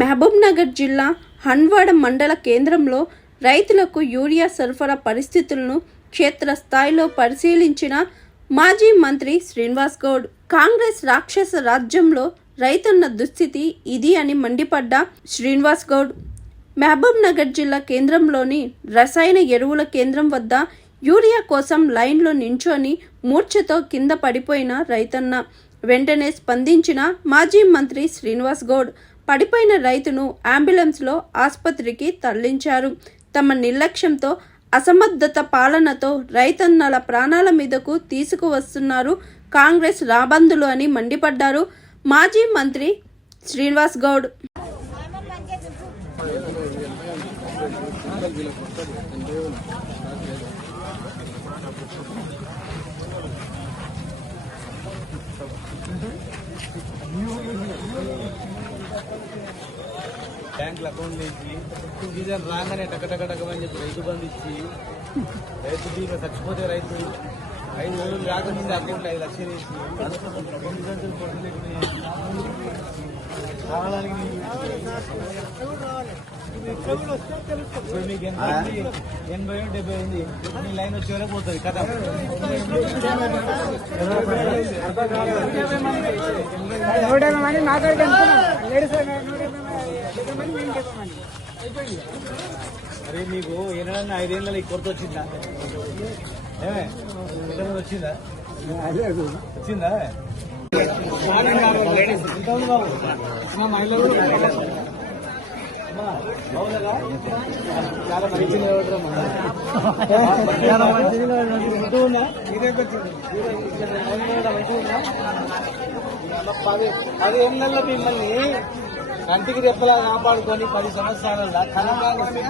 మహబూబ్నగర్ జిల్లా హన్వాడ మండల కేంద్రంలో రైతులకు యూరియా సరఫరా పరిస్థితులను క్షేత్రస్థాయిలో పరిశీలించిన మాజీ మంత్రి శ్రీనివాస్ గౌడ్. కాంగ్రెస్ రాక్షస రాజ్యంలో రైతన్న దుస్థితి ఇది అని మండిపడ్డ శ్రీనివాస్ గౌడ్ మహబూబ్నగర్ జిల్లా కేంద్రంలోని రసాయన ఎరువుల కేంద్రం వద్ద యూరియా కోసం లైన్లో నించొని మూర్ఛతో కింద పడిపోయిన రైతన్న. వెంటనే స్పందించిన మాజీ మంత్రి శ్రీనివాస్ గౌడ్ పడిపోయిన రైతును అంబులెన్స్లో ఆసుపత్రికి తరలించారు. తమ నిర్లక్ష్యంతో అసమర్థత పాలనతో రైతన్నల ప్రాణాల మీదకు తీసుకువస్తున్నారు కాంగ్రెస్ రాబందులు అని మండిపడ్డారు మాజీ మంత్రి శ్రీనివాస్ గౌడ్. బ్యాంకులు అకౌంట్ వేసి సీజన్ రాగానే టకటకటకమని చెప్పి రైతు బంధు ఇచ్చి రైతు బీమా చచ్చిపోతే రైతు 5 రోజులు రాకముందు అకౌంట్లో 5 లక్షలు వేసి 2 గంటలు పొద్దున్నెట్టి రావడానికి ఇప్పుడు మీకు ఎంత 80-70 అయింది. మీ లైన్ వచ్చే వరకు పోతుంది కదా. అరే మీకు ఏనాడన్నా 5 ఏళ్ళకి కొరత వచ్చిందా? ఏమే వచ్చిందా? వచ్చిందా? బాబు మహిళలు చాలా మంచి పది ఏళ్ళల్లో మిమ్మల్ని కంటికి రెప్పలా కాపాడుకొని 10 సంవత్సరాల కనకాన్ని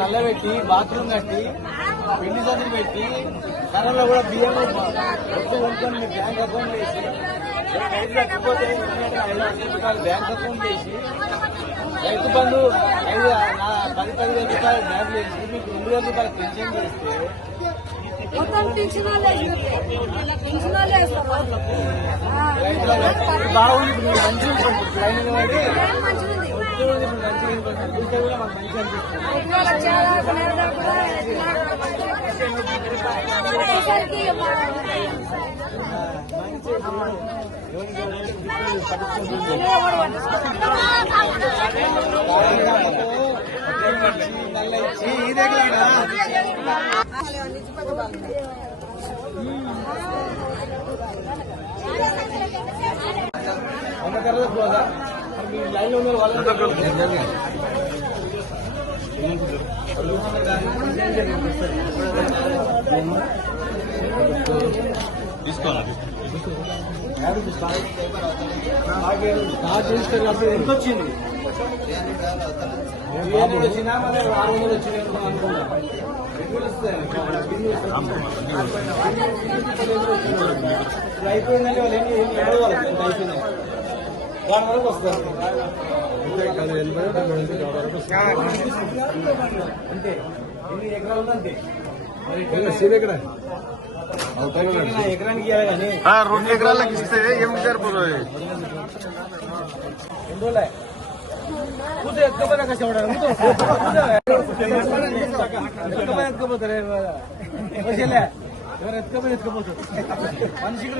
నల్లబెట్టి బాత్రూమ్ కట్టి పిండి చదువు పెట్టి కనంలో కూడా బియ్యం కొనుక్కొని మీ బ్యాంక్ అకౌంట్ వేసి 5 లక్షపోతే 5 లక్షల రూపాయలు బ్యాంక్ అకౌంట్ వేసి రైతు బంధు 10,000 రూపాయలు బ్యాంక్ వేసి మీకు 2,000 రూపాయలు పెన్షన్ చేస్తే బాగుంది. మీరు మంచి లైన్ పడి మంచిగా కూడా మాకు మంచి లైన్ లో ఉన్నారు వాళ్ళు తీసుకోవాలి. ఎంత వచ్చింది? 700 వచ్చినా మరి 600 వచ్చింది అనుకున్నా. అయిపోయిందంటే వాళ్ళు ఏమి ఏడవాలి అయిపోయింది. దాని వరకు వస్తారు అంతే. ఎన్ని ఎకరాలు ఉందంటే ఎకరానికి ఇవ్వాలి కానీ 2 ఎకరాలకు ఇస్తే ఏమి సరిపోతుంది? 2 రోజులే కూర్చో ఎత్తుకపోయినా కష్టపడాలి. ఎత్తుకపోతారు ఎవరు ఎత్తుకపోతారు మనిషికి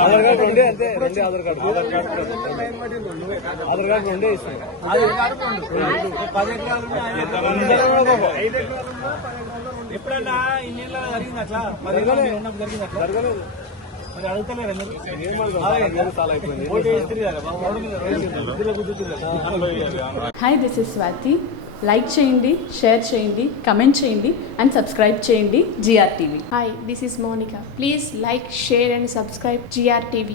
ఆధార్ కార్డు ఉండే అంతే. ఆధార్ కార్డు 2 ఇస్తాయి. 10 ఎకరాలు 5 ఎకరాలు ఎప్పుడన్నా ఇన్నేళ్ళ జరిగింది అట్లా 10 ఎకరాలు ఉన్నప్పుడు జరిగింది అట్లా జరగలేదు. మరి అడుగుతలేరు hi, this is Swathi. Like చేయండి, షేర్ చేయండి, కమెంట్ చేయండి అండ్ సబ్స్క్రైబ్ చేయండి GR TV. Hi, this is Monica. Please like, share and subscribe GR TV.